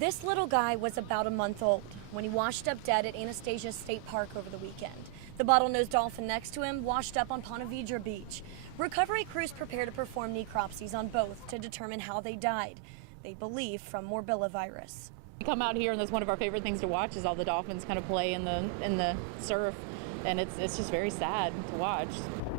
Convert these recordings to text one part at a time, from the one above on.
This little guy was about a month old when he washed up dead at Anastasia State Park over the weekend. The bottlenose dolphin next to him washed up on Ponte Vedra Beach. Recovery crews prepare to perform necropsies on both to determine how they died. They believe from morbillivirus. We come out here and that's one of our favorite things to watch is all the dolphins kind of play in the surf, and it's just very sad to watch.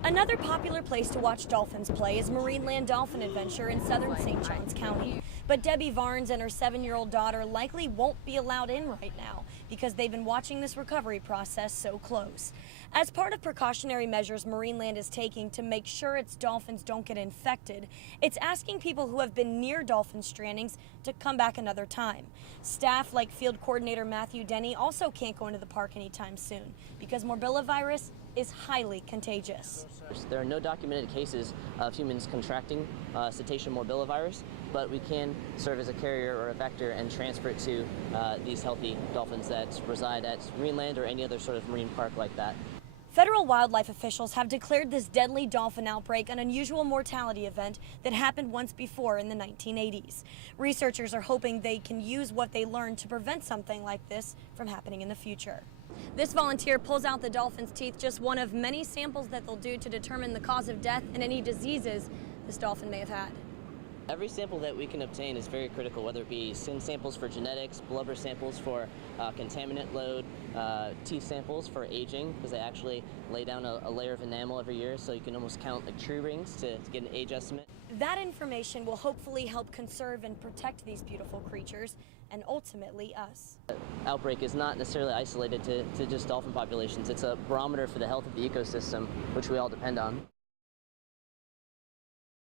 Another popular place to watch dolphins play is Marineland Dolphin Adventure in southern St. Johns County. But Debbie Varnes and her 7-year-old daughter likely won't be allowed in right now because they've been watching this recovery process so close. As part of precautionary measures Marineland is taking to make sure its dolphins don't get infected, it's asking people who have been near dolphin strandings to come back another time. Staff like field coordinator Matthew Denny also can't go into the park anytime soon because morbillivirus is highly contagious. There are no documented cases of humans contracting cetacean morbillivirus, but we can serve as a carrier or a vector and transfer it to these healthy dolphins that reside at Marineland or any other sort of marine park like that. Federal wildlife officials have declared this deadly dolphin outbreak an unusual mortality event that happened once before in the 1980s. Researchers are hoping they can use what they learned to prevent something like this from happening in the future. This volunteer pulls out the dolphin's teeth, just one of many samples that they'll do to determine the cause of death and any diseases this dolphin may have had. Every sample that we can obtain is very critical, whether it be skin samples for genetics, blubber samples for contaminant load, teeth samples for aging, because they actually lay down a layer of enamel every year, so you can almost count like tree rings to get an age estimate. That information will hopefully help conserve and protect these beautiful creatures, and ultimately us. The outbreak is not necessarily isolated to just dolphin populations. It's a barometer for the health of the ecosystem, which we all depend on.